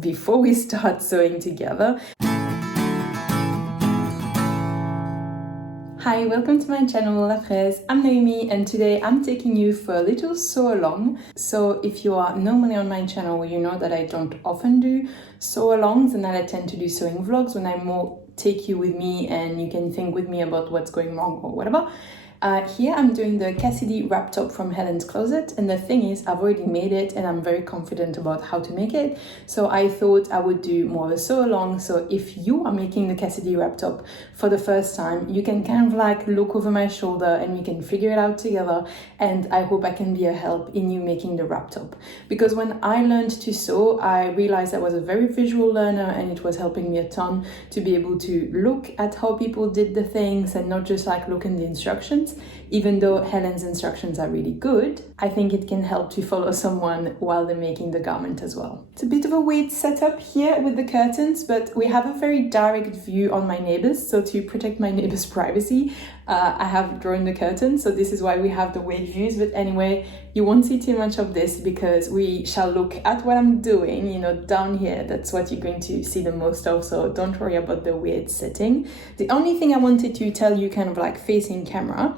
before we start sewing together. Hi, welcome to my channel La Fraise. I'm Noémie and today I'm taking you for a little sew along. So if you are normally on my channel, you know that I don't often do sew alongs and that I tend to do sewing vlogs when I more take you with me and you can think with me about what's going wrong or whatever. Here I'm doing the Cassidy Wrap top from Helen's closet, and the thing is I've already made it and I'm very confident about how to make it, so I thought I would do more of a sew along. So if you are making the Cassidy Wrap top for the first time, you can kind of like look over my shoulder and we can figure it out together, and I hope I can be a help in you making the wrap top. Because when I learned to sew, I realized I was a very visual learner and it was helping me a ton to be able to look at how people did the things and not just like look in the instructions. Even though Helen's instructions are really good, I think it can help to follow someone while they're making the garment as well. It's a bit of a weird setup here with the curtains, but we have a very direct view on my neighbors. So to protect my neighbors' privacy, I have drawn the curtains. So this is why we have the weird views. But anyway, you won't see too much of this because we shall look at what I'm doing, you know, down here. That's what you're going to see the most of. So don't worry about the weird setting. The only thing I wanted to tell you kind of like facing camera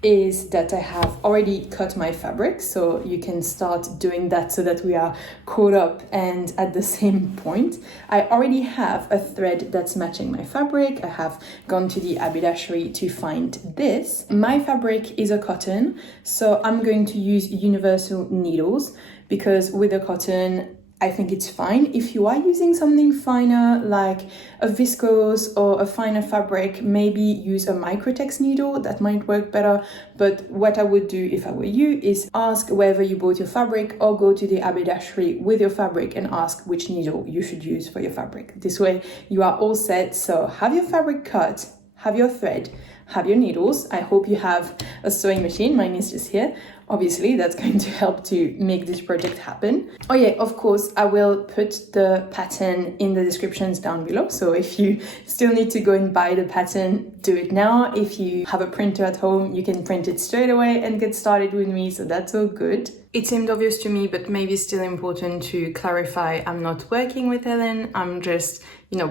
is that I have already cut my fabric, so you can start doing that so that we are caught up and at the same point. I already have a thread that's matching my fabric. I have gone to the haberdashery to find this. My fabric is a cotton, so I'm going to use universal needles because with a cotton I think it's fine. If you are using something finer like a viscose or a finer fabric, maybe use a microtex needle, that might work better. But what I would do if I were you is ask wherever you bought your fabric or go to the haberdashery with your fabric and ask which needle you should use for your fabric. This way you are all set. So have your fabric cut, have your thread, have your needles. I hope you have a sewing machine. Mine is just here. Obviously, that's going to help to make this project happen. Oh yeah, of course, I will put the pattern in the descriptions down below. So if you still need to go and buy the pattern, do it now. If you have a printer at home, you can print it straight away and get started with me. So that's all good. It seemed obvious to me, but maybe still important to clarify. I'm not working with Helen. I'm just,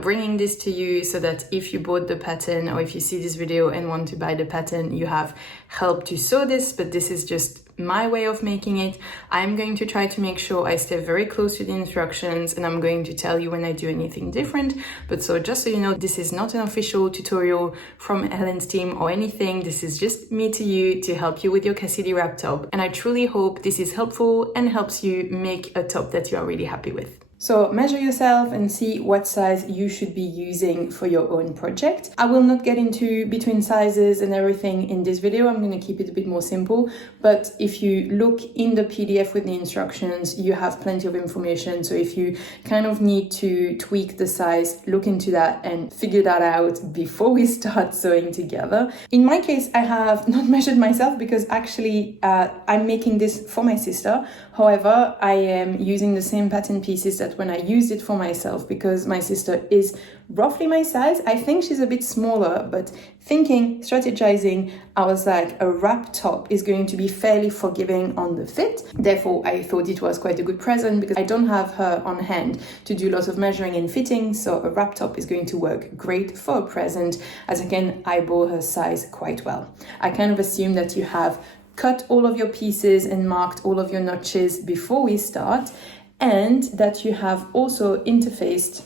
bringing this to you so that if you bought the pattern or if you see this video and want to buy the pattern, you have help to sew this, but this is just my way of making it. I'm going to try to make sure I stay very close to the instructions and I'm going to tell you when I do anything different. But so just so you know, this is not an official tutorial from Helen's team or anything. This is just me to you to help you with your Cassidy Wrap top. And I truly hope this is helpful and helps you make a top that you are really happy with. So measure yourself and see what size you should be using for your own project. I will not get into between sizes and everything in this video. I'm going to keep it a bit more simple. But if you look in the PDF with the instructions, you have plenty of information. So if you kind of need to tweak the size, look into that and figure that out before we start sewing together. In my case, I have not measured myself because actually I'm making this for my sister. However, I am using the same pattern pieces that when I used it for myself because my sister is roughly my size. I think she's a bit smaller, but strategizing, I was like, a wrap top is going to be fairly forgiving on the fit. Therefore, I thought it was quite a good present because I don't have her on hand to do lots of measuring and fitting. So a wrap top is going to work great for a present, as I can eyeball her size quite well. I kind of assume that you have cut all of your pieces and marked all of your notches before we start, and that you have also interfaced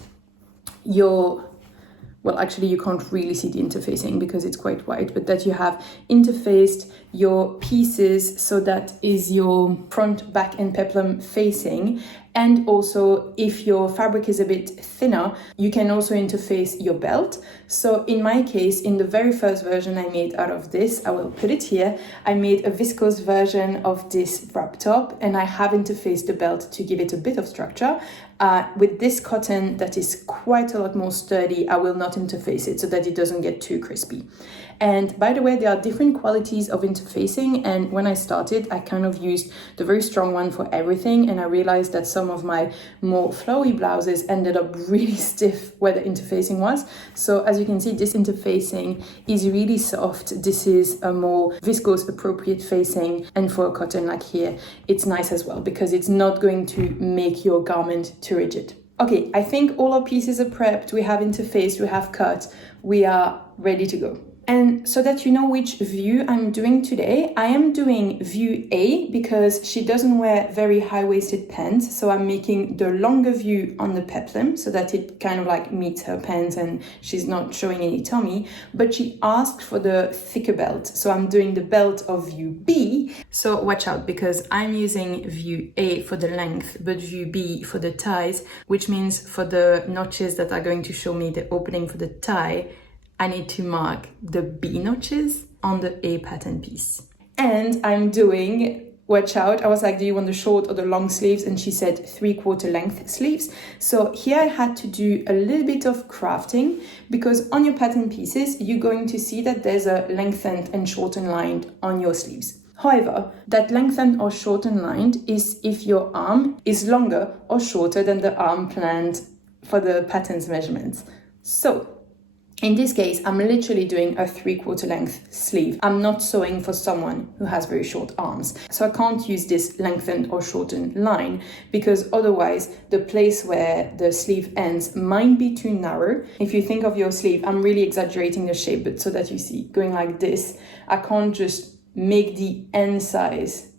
your, well, actually you can't really see the interfacing because it's quite wide, but that you have interfaced your pieces so that is your front, back and peplum facing. And also if your fabric is a bit thinner, you can also interface your belt. So in my case, in the very first version I made out of this, I will put it here, I made a viscose version of this wrap top and I have interfaced the belt to give it a bit of structure. With this cotton that is quite a lot more sturdy, I will not interface it so that it doesn't get too crispy. And by the way, there are different qualities of interfacing, and when I started, I kind of used the very strong one for everything, and I realized that some of my more flowy blouses ended up really stiff where the interfacing was. So as you can see, this interfacing is really soft. This is a more viscose appropriate facing, and for a cotton like here, it's nice as well because it's not going to make your garment too rigid. Okay, I think all our pieces are prepped, we have interfaced, we have cut, we are ready to go. And so that you know which view I'm doing today, I am doing view A because she doesn't wear very high-waisted pants, so I'm making the longer view on the peplum so that it kind of like meets her pants and she's not showing any tummy, but she asked for the thicker belt, so I'm doing the belt of view B. So watch out, because I'm using view A for the length, but view B for the ties, which means for the notches that are going to show me the opening for the tie, I need to mark the B notches on the A pattern piece. And I'm doing, watch out, I was like, do you want the short or the long sleeves? And she said 3/4 length sleeves. So here I had to do a little bit of crafting, because on your pattern pieces, you're going to see that there's a lengthened and shortened line on your sleeves. However, that lengthened or shortened line is if your arm is longer or shorter than the arm planned for the pattern's measurements. So in this case, I'm literally doing a 3/4 length sleeve. I'm not sewing for someone who has very short arms. So I can't use this lengthened or shortened line, because otherwise the place where the sleeve ends might be too narrow. If you think of your sleeve, I'm really exaggerating the shape, but so that you see, going like this, I can't just make the end size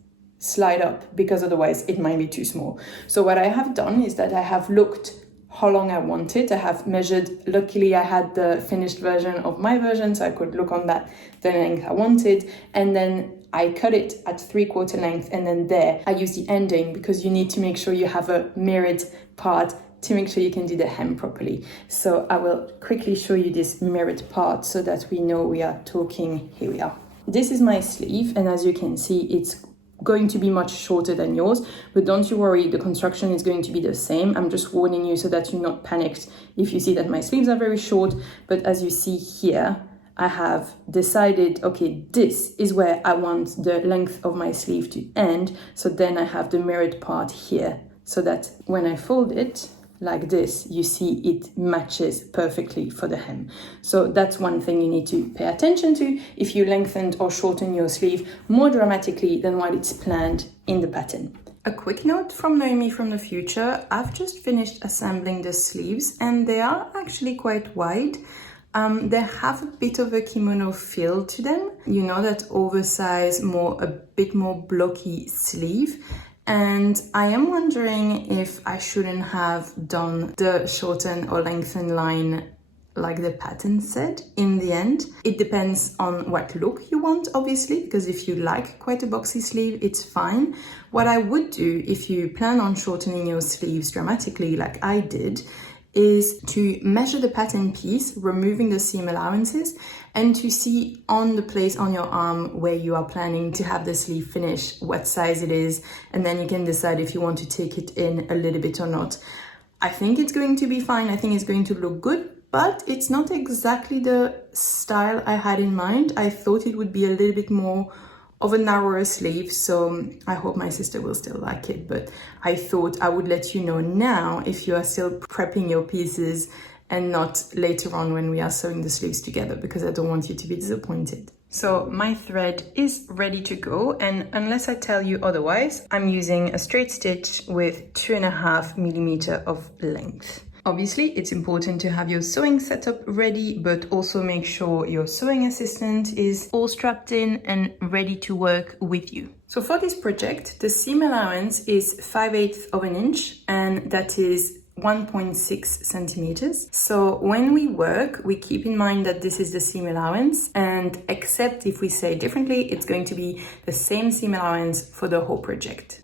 slide up, because otherwise it might be too small. So what I have done is that I have looked how long I wanted. I have measured, luckily I had the finished version of my version, so I could look on that, the length I wanted, and then I cut it at 3/4 length, and then there I use the ending, because you need to make sure you have a mirrored part to make sure you can do the hem properly. So I will quickly show you this mirrored part so that we know we are talking. Here we are. This is my sleeve, and as you can see, it's going to be much shorter than yours, but don't you worry, the construction is going to be the same. I'm just warning you so that you're not panicked if you see that my sleeves are very short. But as you see here, I have decided, okay, this is where I want the length of my sleeve to end. So then I have the mirrored part here, so that when I fold it like this, you see it matches perfectly for the hem. So that's one thing you need to pay attention to if you lengthen or shorten your sleeve more dramatically than what it's planned in the pattern. A quick note from Noémie from the future, I've just finished assembling the sleeves and they are actually quite wide. They have a bit of a kimono feel to them. You know, that oversized, a bit more blocky sleeve. And I am wondering if I shouldn't have done the shorten or lengthen line like the pattern said in the end. It depends on what look you want, obviously, because if you like quite a boxy sleeve, it's fine. What I would do if you plan on shortening your sleeves dramatically like I did is to measure the pattern piece, removing the seam allowances, and to see on the place on your arm where you are planning to have the sleeve finish, what size it is, and then you can decide if you want to take it in a little bit or not. I think it's going to be fine. I think it's going to look good, but it's not exactly the style I had in mind. I thought it would be a little bit more of a narrower sleeve, so I hope my sister will still like it, but I thought I would let you know now if you are still prepping your pieces and not later on when we are sewing the sleeves together, because I don't want you to be disappointed. So my thread is ready to go, and unless I tell you otherwise, I'm using a straight stitch with 2.5 millimeters of length. Obviously, it's important to have your sewing setup ready, but also make sure your sewing assistant is all strapped in and ready to work with you. So for this project, the seam allowance is 5/8 of an inch, and that is 1.6 centimeters. So when we work, we keep in mind that this is the seam allowance, and except if we say differently, it's going to be the same seam allowance for the whole project.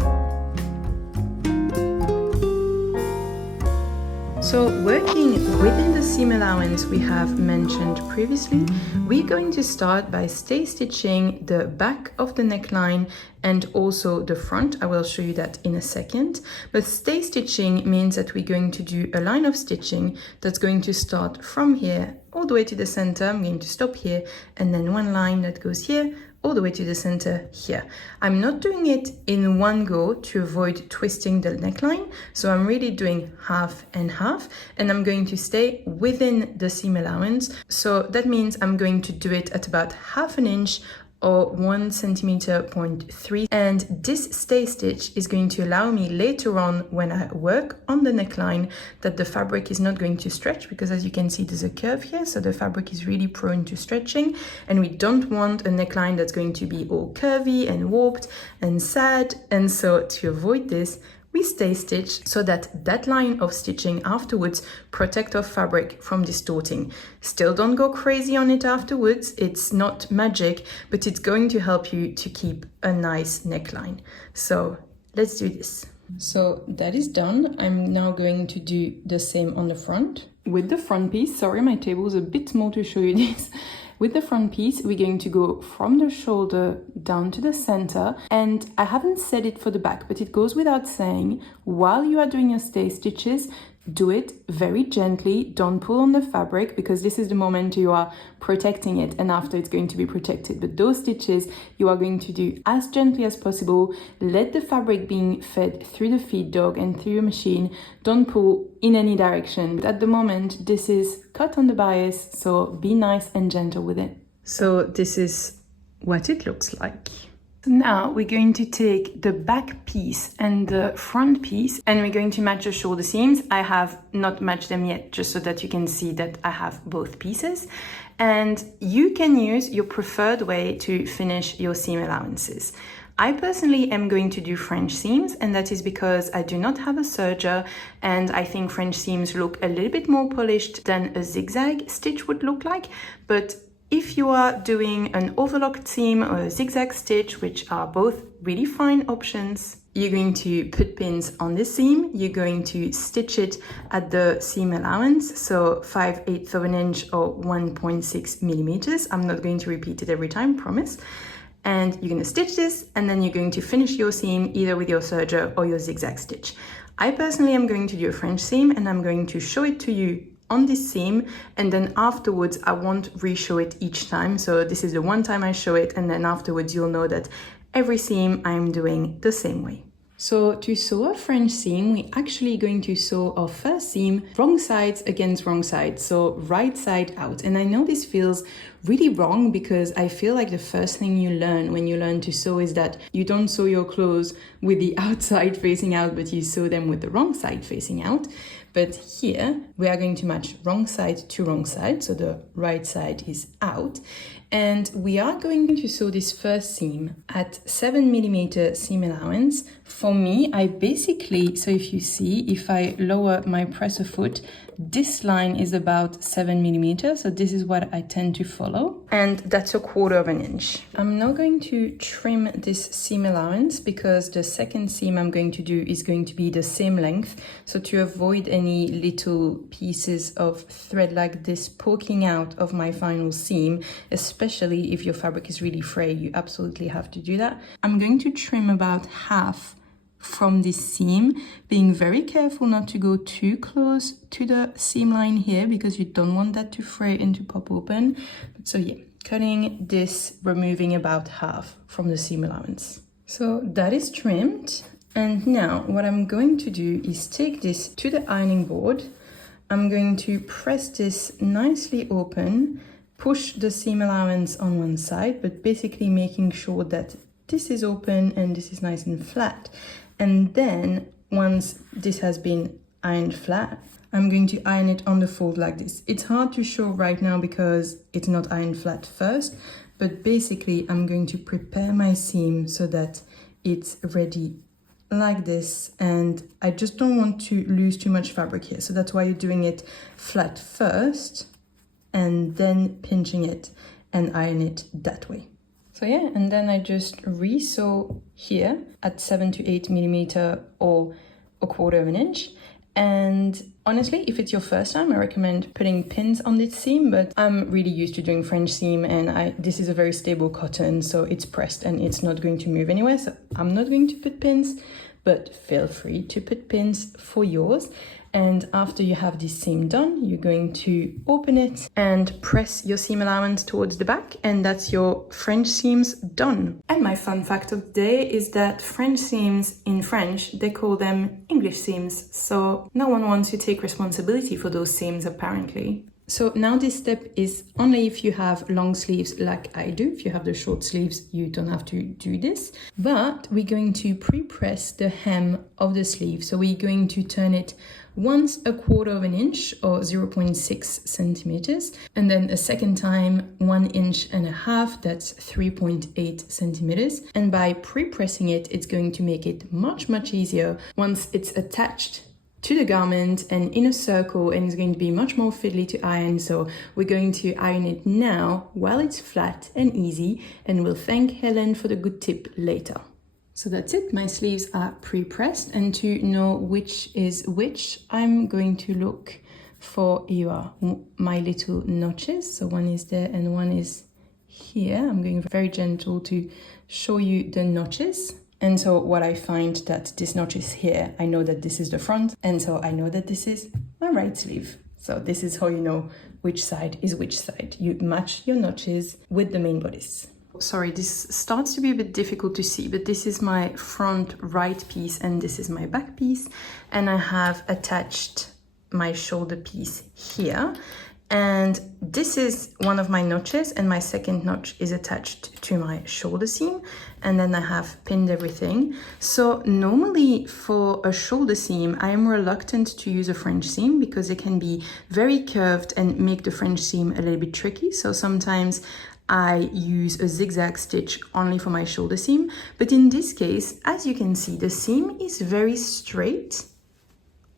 So working within the seam allowance we have mentioned previously, we're going to start by stay stitching the back of the neckline and also the front. I will show you that in a second. But stay stitching means that we're going to do a line of stitching that's going to start from here all the way to the center. I'm going to stop here, and then one line that goes here all the way to the center here. I'm not doing it in one go to avoid twisting the neckline, so I'm really doing half and half, and I'm going to stay within the seam allowance. So that means I'm going to do it at about 1/2 inch or 1 centimeter 0.3. And this stay stitch is going to allow me later on when I work on the neckline that the fabric is not going to stretch, because as you can see there's a curve here, so the fabric is really prone to stretching, and we don't want a neckline that's going to be all curvy and warped and sad. And so to avoid this, we stay stitch so that that line of stitching afterwards protect our fabric from distorting. Still don't go crazy on it afterwards, it's not magic, but it's going to help you to keep a nice neckline. So let's do this. So that is done. I'm now going to do the same on the front. With the front piece, sorry my table is a bit small to show you this. With the front piece, we're going to go from the shoulder down to the center. And I haven't said it for the back, but it goes without saying, while you are doing your stay stitches, do it very gently. Don't pull on the fabric, because this is the moment you are protecting it, and after it's going to be protected. But those stitches you are going to do as gently as possible. Let the fabric being fed through the feed dog and through your machine. Don't pull in any direction. But at the moment, this is cut on the bias, so be nice and gentle with it. So this is what it looks like. Now we're going to take the back piece and the front piece, and we're going to match the shoulder seams. I have not matched them yet, just so that you can see that I have both pieces. And you can use your preferred way to finish your seam allowances. I personally am going to do French seams, and that is because I do not have a serger, and I think French seams look a little bit more polished than a zigzag stitch would look like. But if you are doing an overlocked seam or a zigzag stitch, which are both really fine options, you're going to put pins on the seam, you're going to stitch it at the seam allowance, so 5/8 of an inch or 1.6 millimeters. I'm not going to repeat it every time, promise. And you're going to stitch this, and then you're going to finish your seam either with your serger or your zigzag stitch. I personally am going to do a French seam, and I'm going to show it to you on this seam, and then afterwards I won't re-show it each time. So this is the one time I show it, and then afterwards you'll know that every seam I'm doing the same way. So to sew a French seam, we're actually going to sew our first seam wrong sides against wrong sides, so right side out. And I know this feels really wrong, because I feel like the first thing you learn when you learn to sew is that you don't sew your clothes with the outside facing out, but you sew them with the wrong side facing out. But here we are going to match wrong side to wrong side, so the right side is out. And we are going to sew this first seam at 7 millimeter seam allowance. For me, I basically, so if you see, if I lower my presser foot, this line is about 7 millimeters, so this is what I tend to follow, and that's 1/4 of an inch. I'm now going to trim this seam allowance, because the second seam I'm going to do is going to be the same length, so to avoid any little pieces of thread like this poking out of my final seam, especially if your fabric is really fray, you absolutely have to do that. I'm going to trim about half from this seam, being very careful not to go too close to the seam line here, because you don't want that to fray and to pop open. So yeah, cutting this, removing about half from the seam allowance. So that is trimmed. And now what I'm going to do is take this to the ironing board. I'm going to press this nicely open, push the seam allowance on one side, but basically making sure that this is open and this is nice and flat. And then once this has been ironed flat, I'm going to iron it on the fold like this. It's hard to show right now because it's not ironed flat first, but basically I'm going to prepare my seam so that it's ready like this, and I just don't want to lose too much fabric here. So that's why you're doing it flat first and then pinching it and iron it that way. So yeah, and then I just re-sew here at 7 to 8 millimeter or 1/4 of an inch. And honestly, if it's your first time, I recommend putting pins on this seam, but I'm really used to doing French seam, and this is a very stable cotton, so it's pressed and it's not going to move anywhere. So I'm not going to put pins, but feel free to put pins for yours. And after you have this seam done, you're going to open it and press your seam allowance towards the back, and that's your French seams done. And my fun fact of the day is that French seams in French, they call them English seams. So no one wants to take responsibility for those seams apparently. So now this step is only if you have long sleeves like I do. If you have the short sleeves, you don't have to do this. But we're going to pre-press the hem of the sleeve. So we're going to turn it once 1/4 inch or 0.6 centimeters. And then a second time, 1.5 inches, that's 3.8 centimeters. And by pre-pressing it, it's going to make it much, much easier once it's attached to the garment and in a circle, and it's going to be much more fiddly to iron. So we're going to iron it now while it's flat and easy, and we'll thank Helen for the good tip later. So that's it, my sleeves are pre-pressed, and to know which is which, I'm going to look for my little notches. So one is there and one is here. I'm going very gentle to show you the notches. And so what I find that this notch is here, I know that this is the front, and so I know that this is my right sleeve. So this is how you know which side is which side. You match your notches with the main bodice. Sorry, this starts to be a bit difficult to see, but this is my front right piece and this is my back piece. And I have attached my shoulder piece here. And this is one of my notches, and my second notch is attached to my shoulder seam, and then I have pinned everything. So normally for a shoulder seam, I am reluctant to use a French seam because it can be very curved and make the French seam a little bit tricky. So sometimes I use a zigzag stitch only for my shoulder seam. But in this case, as you can see, the seam is very straight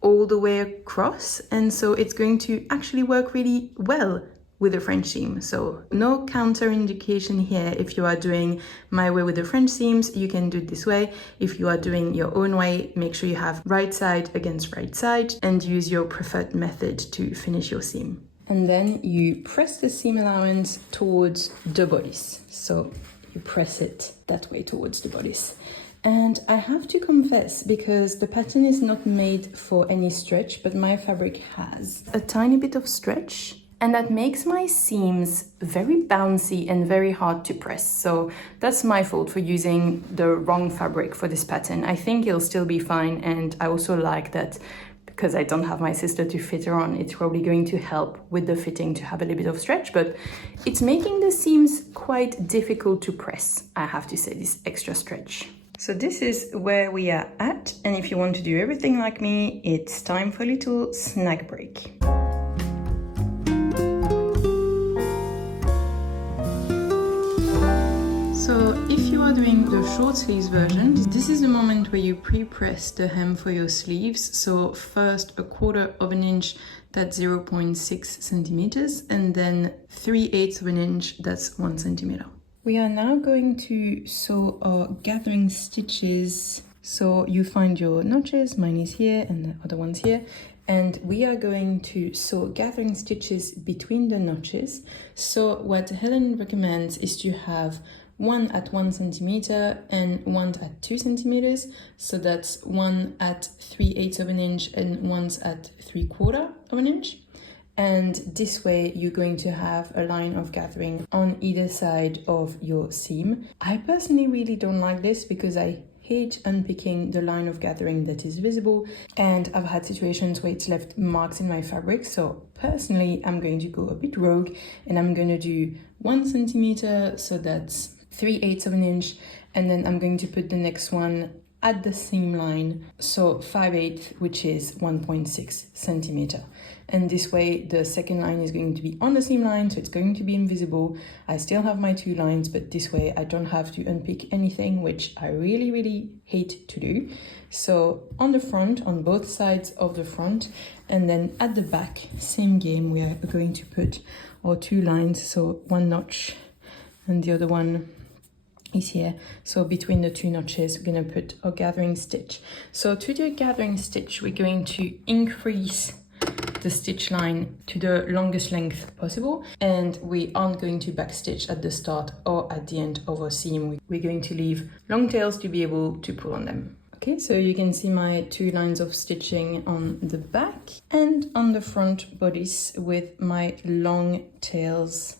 all the way across, and so it's going to actually work really well with the French seam. So no counter indication here. If you are doing my way with the French seams, you can do it this way. If you are doing your own way, make sure you have right side against right side and use your preferred method to finish your seam. And then you press the seam allowance towards the bodice. So you press it that way towards the bodice. And I have to confess, because the pattern is not made for any stretch, but my fabric has a tiny bit of stretch, and that makes my seams very bouncy and very hard to press. So that's my fault for using the wrong fabric for this pattern. I think it'll still be fine, and I also like that because I don't have my sister to fit her on, it's probably going to help with the fitting to have a little bit of stretch, but it's making the seams quite difficult to press, I have to say, this extra stretch. So this is where we are at, and if you want to do everything like me, it's time for a little snack break. So if you are doing the short sleeves version, this is the moment where you pre-press the hem for your sleeves. So first 1/4 inch, that's 0.6 centimeters, and then 3/8 inch, that's 1 centimeter. We are now going to sew our gathering stitches. So you find your notches, mine is here and the other one's here. And we are going to sew gathering stitches between the notches. So what Helen recommends is to have one at 1 centimeter and one at 2 centimeters. So that's one at 3/8 inch and one's at 3/4 inch. And this way you're going to have a line of gathering on either side of your seam. I personally really don't like this because I hate unpicking the line of gathering that is visible, and I've had situations where it's left marks in my fabric. So personally, I'm going to go a bit rogue and I'm going to do 1 centimeter, so that's 3/8 inch, and then I'm going to put the next one at the seam line, so 5/8, which is 1.6 centimeter. And this way the second line is going to be on the seam line, so it's going to be invisible. I still have my 2 lines, but this way I don't have to unpick anything, which I really hate to do. So on the front, on both sides of the front, and then at the back, same game, we are going to put our 2 lines, so one notch and the other one is here. So between the 2 notches, we're going to put our gathering stitch. So to do a gathering stitch, we're going to increase the stitch line to the longest length possible, and we aren't going to backstitch at the start or at the end of our seam. We're going to leave long tails to be able to pull on them. Okay, so you can see my 2 lines of stitching on the back and on the front bodice with my long tails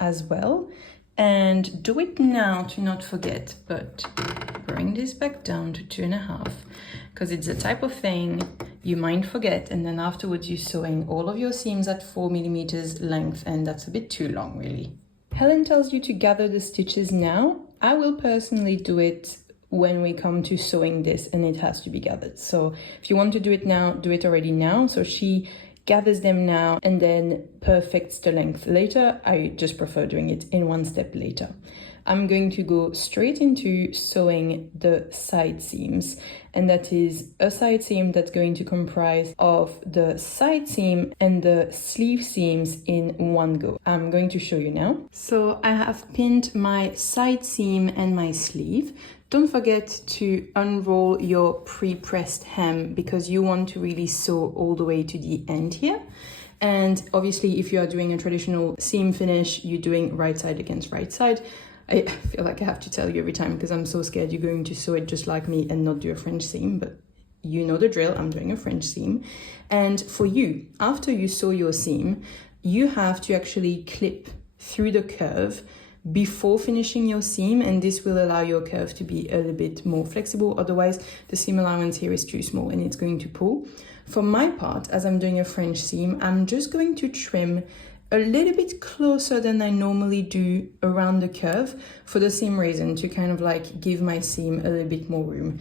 as well. And do it now to not forget, but bring this back down to 2.5, because it's the type of thing you might forget, and then afterwards you're sewing all of your seams at 4 millimeters length, and that's a bit too long, really. Helen tells you to gather the stitches now. I will personally do it when we come to sewing this, and it has to be gathered. So if you want to do it now, do it already now. So she gathers them now and then perfects the length later. I just prefer doing it in one step later. I'm going to go straight into sewing the side seams, and that is a side seam that's going to comprise of the side seam and the sleeve seams in one go. I'm going to show you now. So I have pinned my side seam and my sleeve. Don't forget to unroll your pre-pressed hem because you want to really sew all the way to the end here. And obviously if you are doing a traditional seam finish, you're doing right side against right side. I feel like I have to tell you every time because I'm so scared you're going to sew it just like me and not do a French seam, but you know the drill, I'm doing a French seam. And for you, after you sew your seam, you have to actually clip through the curve before finishing your seam, and this will allow your curve to be a little bit more flexible. Otherwise, the seam allowance here is too small and it's going to pull. For my part, as I'm doing a French seam, I'm just going to trim a little bit closer than I normally do around the curve for the same reason, to kind of like give my seam a little bit more room.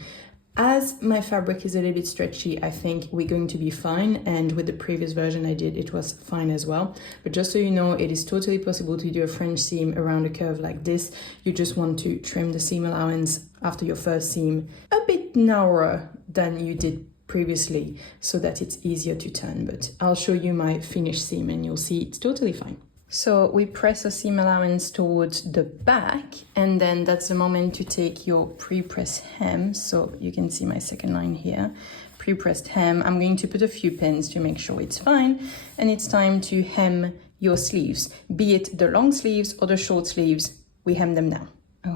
As my fabric is a little bit stretchy, I think we're going to be fine, and with the previous version I did, it was fine as well. But just so you know, it is totally possible to do a French seam around a curve like this. You just want to trim the seam allowance after your first seam a bit narrower than you did previously so that it's easier to turn. But I'll show you my finished seam and you'll see it's totally fine. So we press a seam allowance towards the back, and then that's the moment to take your pre-pressed hem. So you can see my second line here, pre-pressed hem. I'm going to put a few pins to make sure it's fine, and it's time to hem your sleeves, be it the long sleeves or the short sleeves. We hem them now.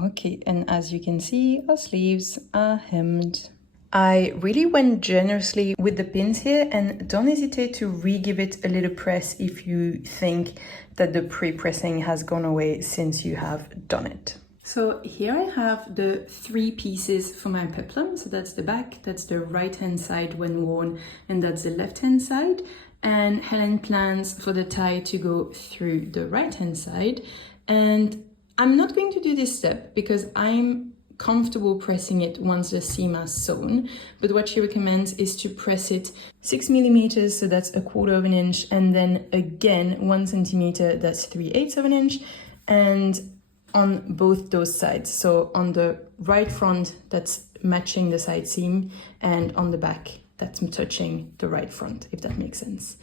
Okay, and as you can see, our sleeves are hemmed. I really went generously with the pins here, and don't hesitate to re-give it a little press if you think that the pre-pressing has gone away since you have done it. So here I have the 3 pieces for my peplum. So that's the back, that's the right hand side when worn, and that's the left hand side. And Helen plans for the tie to go through the right hand side. And I'm not going to do this step because I'm comfortable pressing it once the seam is sewn, but what she recommends is to press it 6 millimeters, so that's 1/4 of an inch, and then again 1 centimeter, that's 3/8 of an inch, and on both those sides. So on the right front, that's matching the side seam, and on the back, that's touching the right front, if that makes sense.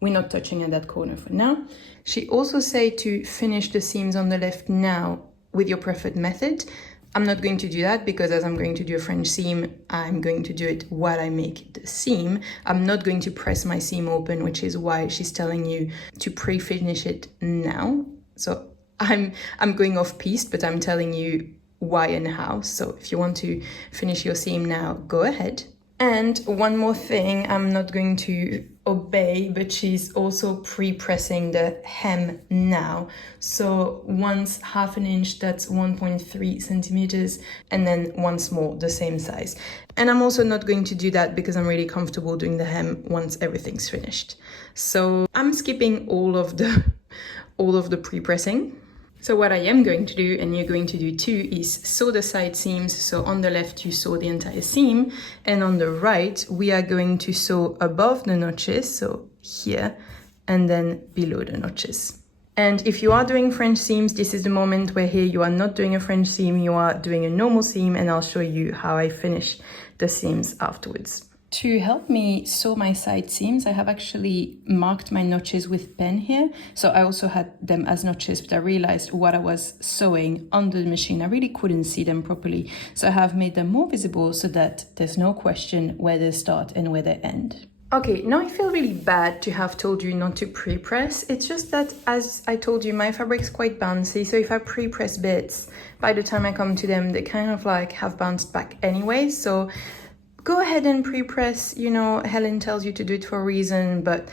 We're not touching at that corner for now. She also said to finish the seams on the left now with your preferred method. I'm not going to do that because as I'm going to do a French seam, I'm going to do it while I make the seam. I'm not going to press my seam open, which is why she's telling you to pre-finish it now. So I'm going off piste, but I'm telling you why and how. So if you want to finish your seam now, go ahead. And one more thing, I'm not going to obey, but she's also pre-pressing the hem now. So once 1/2 inch, that's 1.3 centimeters, and then once more the same size. And I'm also not going to do that because I'm really comfortable doing the hem once everything's finished. So I'm skipping all of the pre-pressing. So what I am going to do, and you're going to do too, is sew the side seams. So on the left, you sew the entire seam, and on the right, we are going to sew above the notches, so here, and then below the notches. And if you are doing French seams, this is the moment where here you are not doing a French seam, you are doing a normal seam, and I'll show you how I finish the seams afterwards. To help me sew my side seams, I have actually marked my notches with pen here. So I also had them as notches, but I realized what I was sewing under the machine, I really couldn't see them properly. So I have made them more visible so that there's no question where they start and where they end. Okay, now I feel really bad to have told you not to pre-press. It's just that, as I told you, my fabric's quite bouncy. So if I pre-press bits, by the time I come to them, they kind of like have bounced back anyway. So go ahead and pre-press, you know, Helen tells you to do it for a reason, but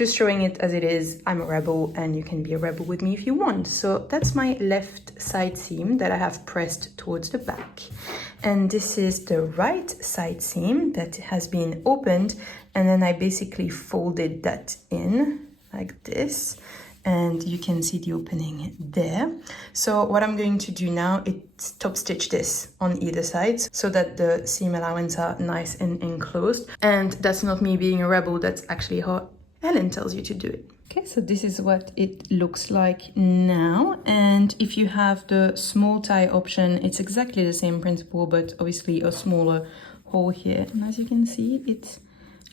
just showing it as it is. I'm a rebel and you can be a rebel with me if you want. So that's my left side seam that I have pressed towards the back. And this is the right side seam that has been opened, and then I basically folded that in like this. And you can see the opening there. So what I'm going to do now is top stitch this on either side so that the seam allowance are nice and enclosed. And that's not me being a rebel, that's actually how Helen tells you to do it. Okay, so this is what it looks like now. And if you have the small tie option, it's exactly the same principle, but obviously a smaller hole here. And as you can see, it's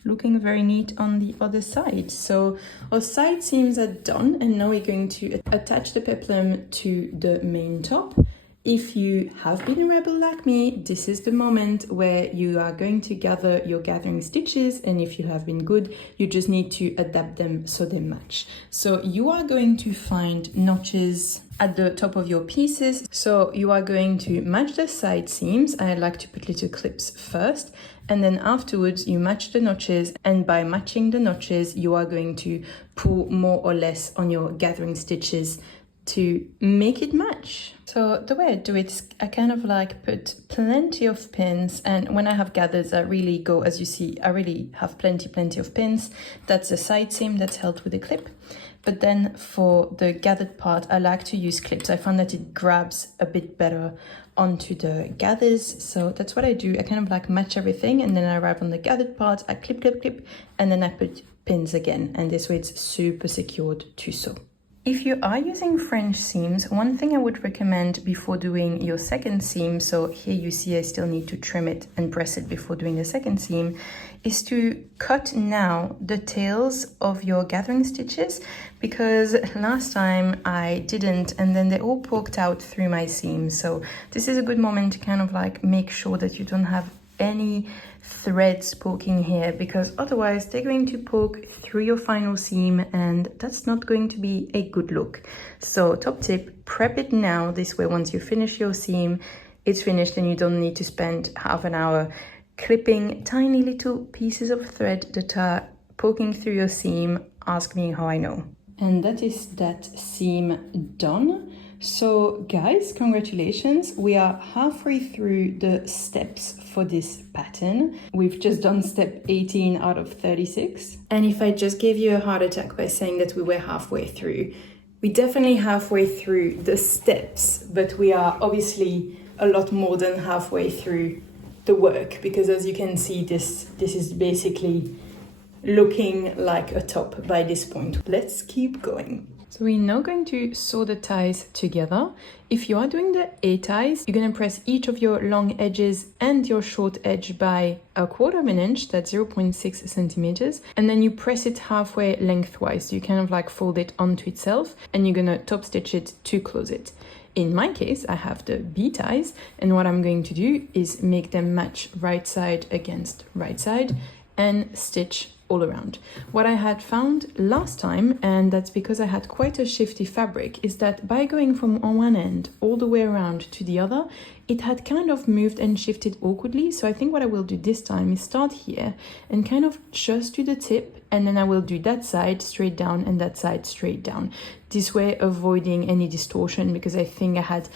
looking very neat on the other side. So our side seams are done, and now we're going to attach the peplum to the main top. If you have been a rebel like me, this is the moment where you are going to gather your gathering stitches, and if you have been good, you just need to adapt them so they match. So you are going to find notches at the top of your pieces. So you are going to match the side seams. I like to put little clips first, and then afterwards you match the notches, and by matching the notches you are going to pull more or less on your gathering stitches to make it match. So the way I do it is I kind of like put plenty of pins, and when I have gathers I really go, as you see, I really have plenty of pins. That's the side seam that's held with a clip. But then for the gathered part I like to use clips. I find that it grabs a bit better onto the gathers. So that's what I do. I kind of like match everything, and then I arrive on the gathered part, I clip, and then I put pins again, and this way it's super secured to sew. If you are using French seams, one thing I would recommend before doing your second seam, so here you see I still need to trim it and press it before doing the second seam, is to cut now the tails of your gathering stitches, because last time I didn't, and then they all poked out through my seam. So this is a good moment to kind of like make sure that you don't have any threads poking here, because otherwise they're going to poke through your final seam and that's not going to be a good look. So top tip, prep it now. This way once you finish your seam, it's finished and you don't need to spend half an hour clipping tiny little pieces of thread that are poking through your seam. Ask me how I know. And that is that seam done. So guys, congratulations, we are halfway through the steps for this pattern. We've just done step 18 out of 36. And if I just gave you a heart attack by saying that we were halfway through, we're definitely halfway through the steps, but we are obviously a lot more than halfway through the work, because as you can see, this is basically looking like a top by this point. Let's keep going. So we're now going to sew the ties together. If you are doing the A ties, you're going to press each of your long edges and your short edge by 1/4 inch, that's 0.6 centimeters, and then you press it halfway lengthwise. So you kind of like fold it onto itself, and you're going to top stitch it to close it. In my case, I have the B ties, and what I'm going to do is make them match right side against right side and stitch all around. What I had found last time, and that's because I had quite a shifty fabric, is that by going from on one end all the way around to the other, it had kind of moved and shifted awkwardly. So I think what I will do this time is start here and kind of just do the tip, and then I will do that side straight down and that side straight down. This way avoiding any distortion, because I think I had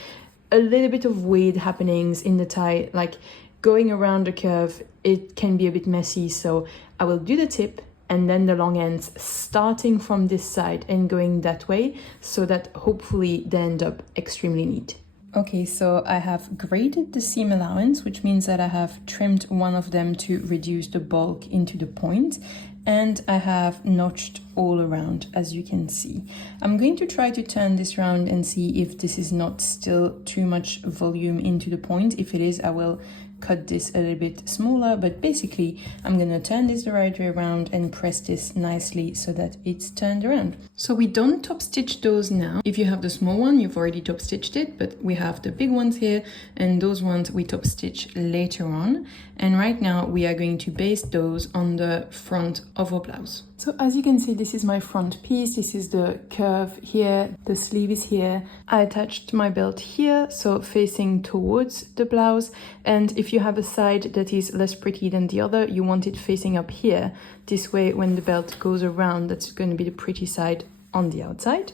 a little bit of weird happenings in the tie, like going around the curve, it can be a bit messy. So I will do the tip and then the long ends starting from this side and going that way, so that hopefully they end up extremely neat. Okay, so I have graded the seam allowance, which means that I have trimmed one of them to reduce the bulk into the point, and I have notched all around, as you can see. I'm going to try to turn this around and see if this is not still too much volume into the point. If it is, I will cut this a little bit smaller, but basically I'm gonna turn this the right way around and press this nicely so that it's turned around. So we don't top stitch those now. If you have the small one, you've already top stitched it, but we have the big ones here, and those ones we top stitch later on. And right now we are going to baste those on the front of our blouse. So as you can see, this is my front piece. This is the curve here, the sleeve is here. I attached my belt here, so facing towards the blouse. And if you have a side that is less pretty than the other, you want it facing up here. This way, when the belt goes around, that's going to be the pretty side on the outside.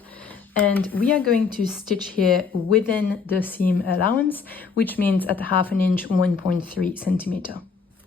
And we are going to stitch here within the seam allowance, which means at 1/2 inch, 1.3 centimeter.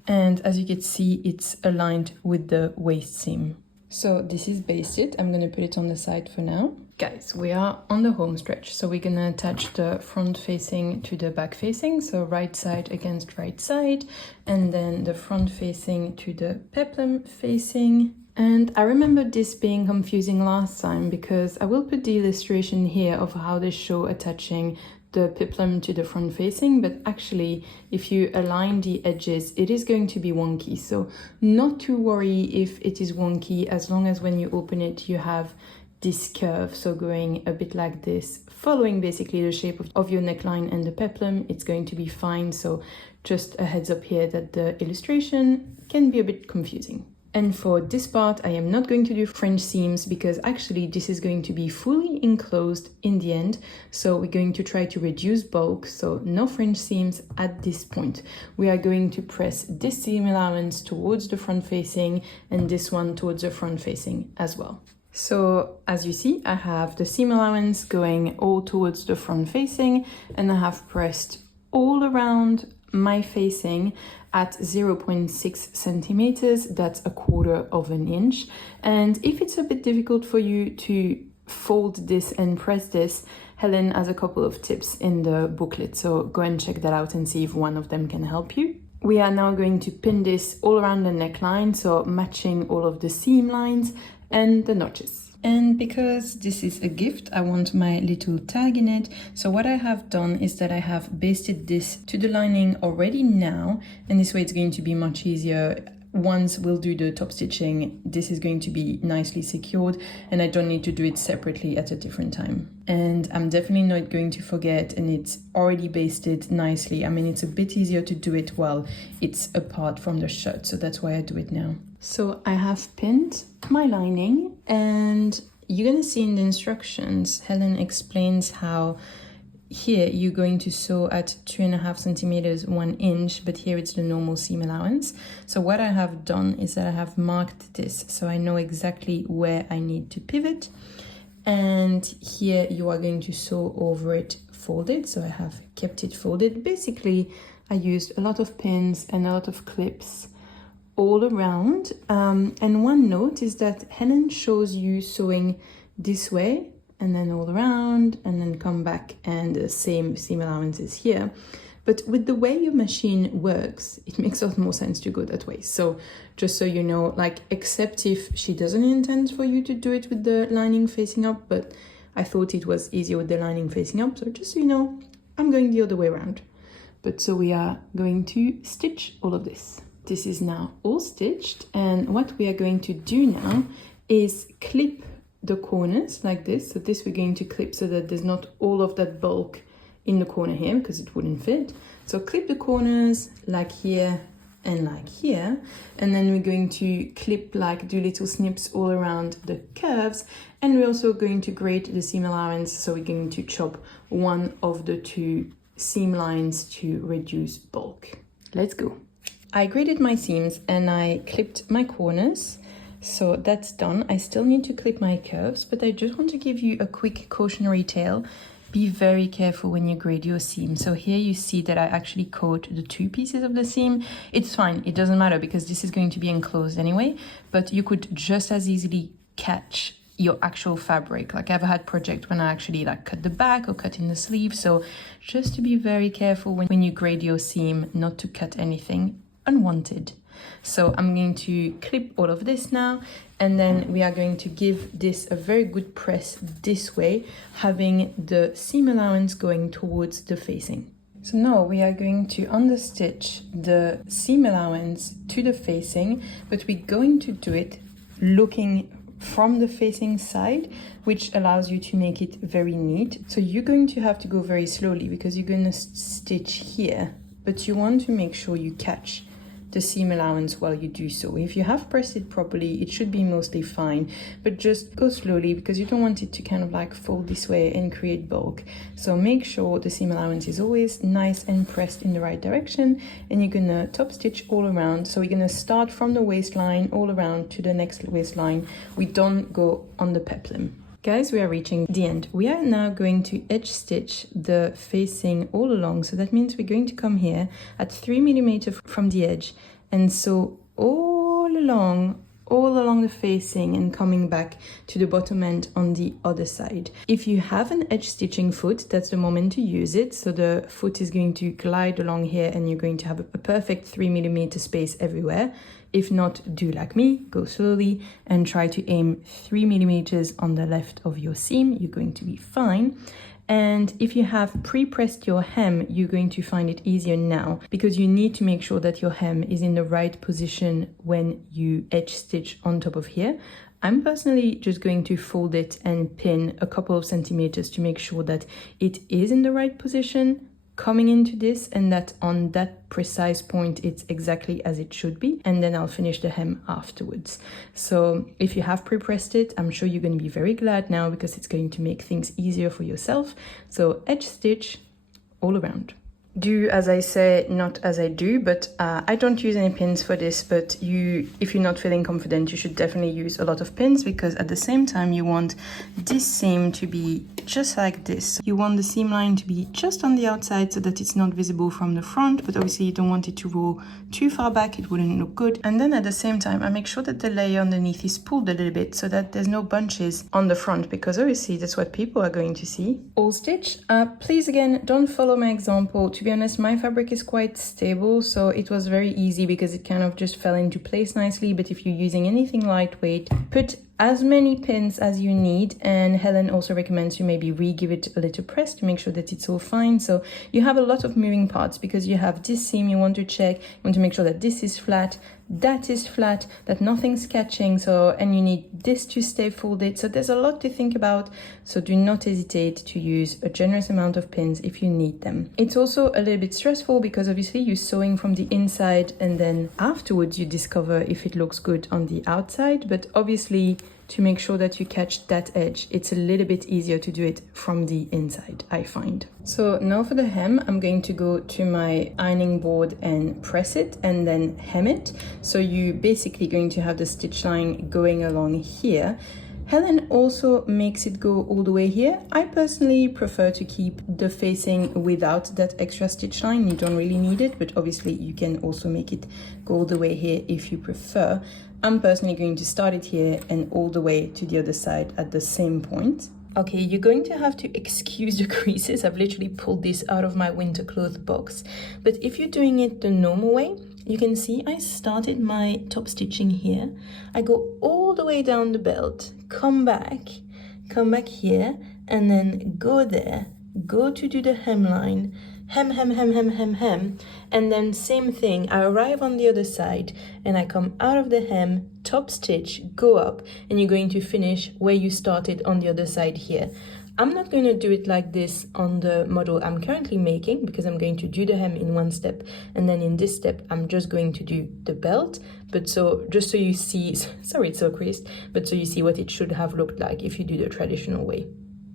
And as you can see, it's aligned with the waist seam. So this is basted. I'm going to put it on the side for now. Guys, we are on the home stretch. So we're going to attach the front facing to the back facing. So right side against right side. And then the front facing to the peplum facing. And I remember this being confusing last time because I will put the illustration here of how they show attaching the peplum to the front facing, but actually if you align the edges it is going to be wonky, so not to worry if it is wonky, as long as when you open it you have this curve, so going a bit like this, following basically the shape of your neckline and the peplum, it's going to be fine. So just a heads up here that the illustration can be a bit confusing. And for this part, I am not going to do French seams because actually this is going to be fully enclosed in the end. So we're going to try to reduce bulk, so no French seams at this point. We are going to press this seam allowance towards the front facing and this one towards the front facing as well. So as you see, I have the seam allowance going all towards the front facing and I have pressed all around my facing at 0.6 centimeters, that's 1/4 of an inch. And if it's a bit difficult for you to fold this and press this, Helen has a couple of tips in the booklet, so go and check that out and see if one of them can help you. We are now going to pin this all around the neckline, so matching all of the seam lines and the notches. And because this is a gift, I want my little tag in it. So what I have done is that I have basted this to the lining already now, and this way it's going to be much easier. Once we'll do the top stitching, this is going to be nicely secured and I don't need to do it separately at a different time. And I'm definitely not going to forget, and it's already basted nicely. I mean, it's a bit easier to do it while it's apart from the shirt, so that's why I do it now. So I have pinned my lining, and you're gonna see in the instructions, Helen explains how here you're going to sew at 2.5 centimeters, 1 inch, but here it's the normal seam allowance. So what I have done is that I have marked this, so I know exactly where I need to pivot. And here you are going to sew over it folded, so I have kept it folded. Basically, I used a lot of pins and a lot of clips all around. And one note is that Helen shows you sewing this way and then all around and then come back, and the same seam allowances here. But with the way your machine works, it makes a lot more sense to go that way. So just so you know, like, except if she doesn't intend for you to do it with the lining facing up, but I thought it was easier with the lining facing up. So just so you know, I'm going the other way around. But so we are going to stitch all of this. This is now all stitched, and what we are going to do now is clip the corners like this. So this we're going to clip so that there's not all of that bulk in the corner here because it wouldn't fit. So clip the corners like here and like here, and then we're going to clip, like, do little snips all around the curves, and we're also going to grate the seam allowance, so we're going to chop one of the two seam lines to reduce bulk. Let's go. I graded my seams and I clipped my corners, so that's done. I still need to clip my curves, but I just want to give you a quick cautionary tale. Be very careful when you grade your seam. So here you see that I actually caught the two pieces of the seam. It's fine, it doesn't matter because this is going to be enclosed anyway, but you could just as easily catch your actual fabric. Like, I've had projects when I actually like cut the back or cut in the sleeve. So just to be very careful when you grade your seam, not to cut anything unwanted. So I'm going to clip all of this now, and then we are going to give this a very good press this way, having the seam allowance going towards the facing. So now we are going to understitch the seam allowance to the facing, but we're going to do it looking from the facing side, which allows you to make it very neat. So you're going to have to go very slowly because you're going to stitch here, but you want to make sure you catch the seam allowance while you do so. If you have pressed it properly, it should be mostly fine, but just go slowly because you don't want it to kind of like fold this way and create bulk. So make sure the seam allowance is always nice and pressed in the right direction, and you're gonna top stitch all around. So we're gonna start from the waistline all around to the next waistline. We don't go on the peplum. Guys, we are reaching the end. We are now going to edge stitch the facing all along. So that means we're going to come here at 3 millimeters from the edge and sew all along the facing and coming back to the bottom end on the other side. If you have an edge stitching foot, that's the moment to use it. So the foot is going to glide along here and you're going to have a perfect 3 millimeter space everywhere. If not, do like me, go slowly and try to aim 3 millimeters on the left of your seam. You're going to be fine. And if you have pre-pressed your hem, you're going to find it easier now because you need to make sure that your hem is in the right position when you edge stitch on top of here. I'm personally just going to fold it and pin a couple of centimeters to make sure that it is in the right position coming into this, and that on that precise point it's exactly as it should be, and then I'll finish the hem afterwards. So if you have pre-pressed it, I'm sure you're going to be very glad now because it's going to make things easier for yourself. So edge stitch all around. Do as I say, not as I do, but I don't use any pins for this, but if you're not feeling confident, you should definitely use a lot of pins because at the same time you want this seam to be just like this. You want the seam line to be just on the outside so that it's not visible from the front, but obviously you don't want it to roll too far back, it wouldn't look good. And then at the same time, I make sure that the layer underneath is pulled a little bit so that there's no bunches on the front, because obviously that's what people are going to see. All stitch. Please again, don't follow my example. To be honest, my fabric is quite stable, so it was very easy because it kind of just fell into place nicely. But if you're using anything lightweight, put as many pins as you need, and Helen also recommends you maybe re-give it a little press to make sure that it's all fine. So you have a lot of moving parts because you have this seam you want to check, you want to make sure that this is flat, that is flat, that nothing's catching, so, and you need this to stay folded. So there's a lot to think about, so do not hesitate to use a generous amount of pins if you need them. It's also a little bit stressful because obviously you're sewing from the inside and then afterwards you discover if it looks good on the outside, but obviously to make sure that you catch that edge, it's a little bit easier to do it from the inside, I find. So now for the hem, I'm going to go to my ironing board and press it and then hem it. So you're basically going to have the stitch line going along here. Helen also makes it go all the way here. I personally prefer to keep the facing without that extra stitch line. You don't really need it, but obviously you can also make it go all the way here if you prefer. I'm personally going to start it here and all the way to the other side at the same point. Okay, you're going to have to excuse the creases. I've literally pulled this out of my winter clothes box. But if you're doing it the normal way, you can see I started my top stitching here. I go all the way down the belt, come back here, and then go there, go to do the hemline, hem, and then same thing, I arrive on the other side and I come out of the hem, top stitch, go up, and you're going to finish where you started on the other side here. I'm not going to do it like this on the model I'm currently making because I'm going to do the hem in one step, and then in this step I'm just going to do the belt. But so just so you see, sorry it's so creased, but so you see what it should have looked like if you do the traditional way.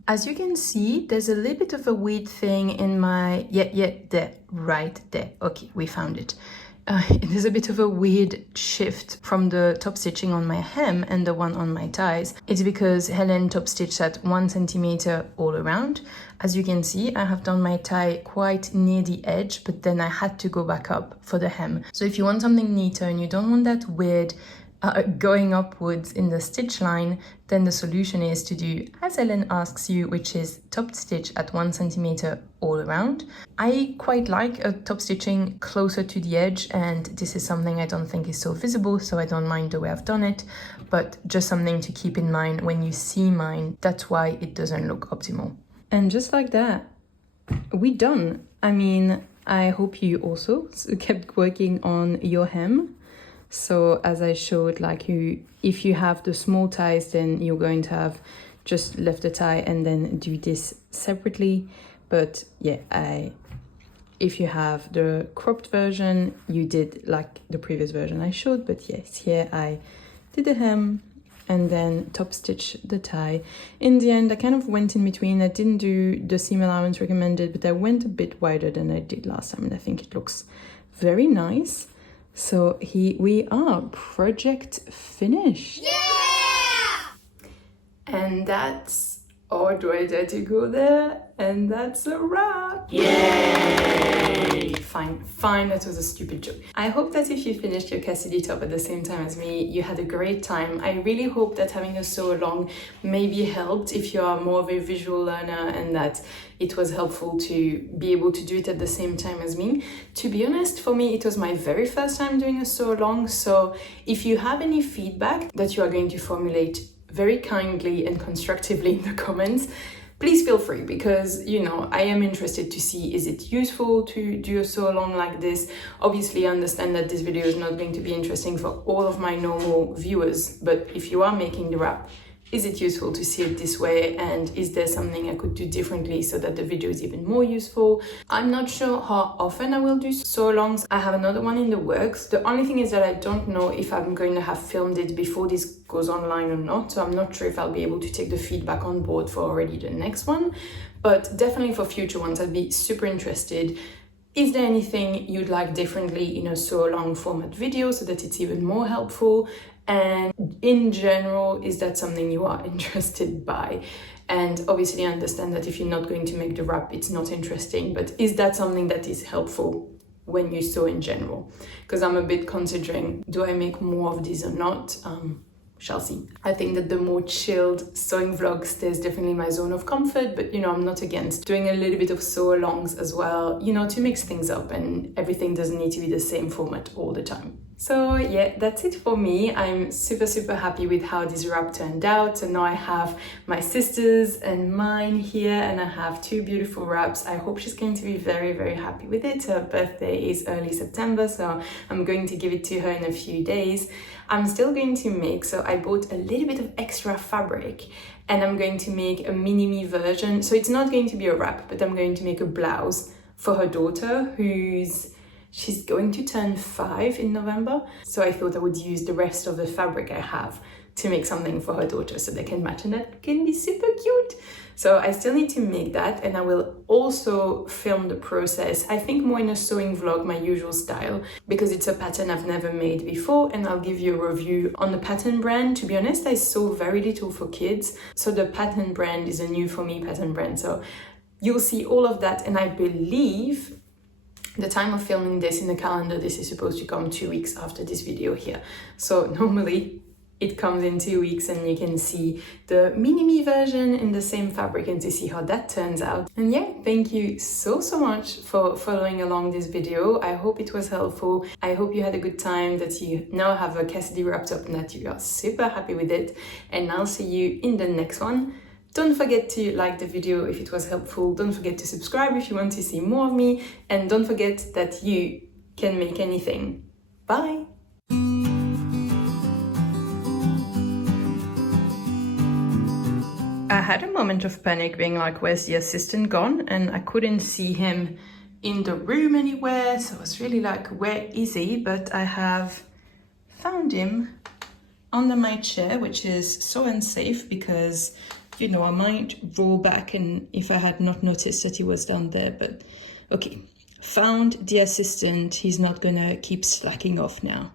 As you can see, there's a little bit of a weird thing in my, there, right there. Okay, we found it. There's a bit of a weird shift from the top stitching on my hem and the one on my ties. It's because Helen top stitched at 1 centimeter all around. As you can see, I have done my tie quite near the edge, but then I had to go back up for the hem. So if you want something neater and you don't want that weird going upwards in the stitch line, then the solution is to do as Helen asks you, which is top stitch at 1 centimeter all around. I quite like a top stitching closer to the edge, and this is something I don't think is so visible, so I don't mind the way I've done it, but just something to keep in mind when you see mine. That's why it doesn't look optimal. And just like that, we're done. I mean, I hope you also kept working on your hem. So as I showed, like if you have the small ties, then you're going to have just left the tie and then do this separately. But yeah, if you have the cropped version, you did like the previous version I showed, but yes, here I did the hem and then top stitch the tie. In the end, I kind of went in between. I didn't do the seam allowance recommended, but I went a bit wider than I did last time, and I think it looks very nice. So here we are, project finished. Yeah! And that's our dreader to go there, and that's a wrap. Yay! Fine, that was a stupid joke. I hope that if you finished your Cassidy top at the same time as me, you had a great time. I really hope that having a sew along maybe helped if you are more of a visual learner, and that it was helpful to be able to do it at the same time as me. To be honest, for me, it was my very first time doing a sew along, so if you have any feedback that you are going to formulate very kindly and constructively in the comments, please feel free, because you know, I am interested to see, is it useful to do a sew along like this? Obviously I understand that this video is not going to be interesting for all of my normal viewers, but if you are making the wrap, is it useful to see it this way, and is there something I could do differently so that the video is even more useful? I'm not sure how often I will do sew alongs. I have another one in the works. The only thing is that I don't know if I'm going to have filmed it before this goes online or not, so I'm not sure if I'll be able to take the feedback on board for already the next one, but definitely for future ones I'd be super interested. Is there anything you'd like differently in a sew along format video so that it's even more helpful? And in general, is that something you are interested by? And obviously I understand that if you're not going to make the wrap, it's not interesting, but is that something that is helpful when you sew in general? Because I'm a bit considering, do I make more of these or not? Shall see. I think that the more chilled sewing vlog stays definitely my zone of comfort, but you know, I'm not against doing a little bit of sew alongs as well, you know, to mix things up, and everything doesn't need to be the same format all the time. So yeah, that's it for me. I'm super happy with how this wrap turned out. So now I have my sister's and mine here, and I have two beautiful wraps. I hope she's going to be very happy with it. Her birthday is early September, so I'm going to give it to her in a few days. I'm still going to make, so I bought a little bit of extra fabric, and I'm going to make a mini-me version. So it's not going to be a wrap, but I'm going to make a blouse for her daughter, she's going to turn 5 in November. So I thought I would use the rest of the fabric I have to make something for her daughter so they can match, and that can be super cute. So I still need to make that, and I will also film the process, I think more in a sewing vlog, my usual style, because it's a pattern I've never made before, and I'll give you a review on the pattern brand. To be honest, I sew very little for kids, so the pattern brand is a new for me pattern brand. So you'll see all of that, and I believe the time of filming this in the calendar, this is supposed to come 2 weeks after this video here. So normally it comes in 2 weeks, and you can see the mini-me version in the same fabric and to see how that turns out. And yeah, thank you so much for following along this video. I hope it was helpful. I hope you had a good time, that you now have a Cassidy Wrap top and that you are super happy with it. And I'll see you in the next one. Don't forget to like the video if it was helpful. Don't forget to subscribe if you want to see more of me. And don't forget that you can make anything. Bye! I had a moment of panic, being like, where's the assistant gone? And I couldn't see him in the room anywhere. So I was really like, where is he? But I have found him under my chair, which is so unsafe because, you know, I might roll back and if I had not noticed that he was down there. But okay, found the assistant. He's not gonna keep slacking off now.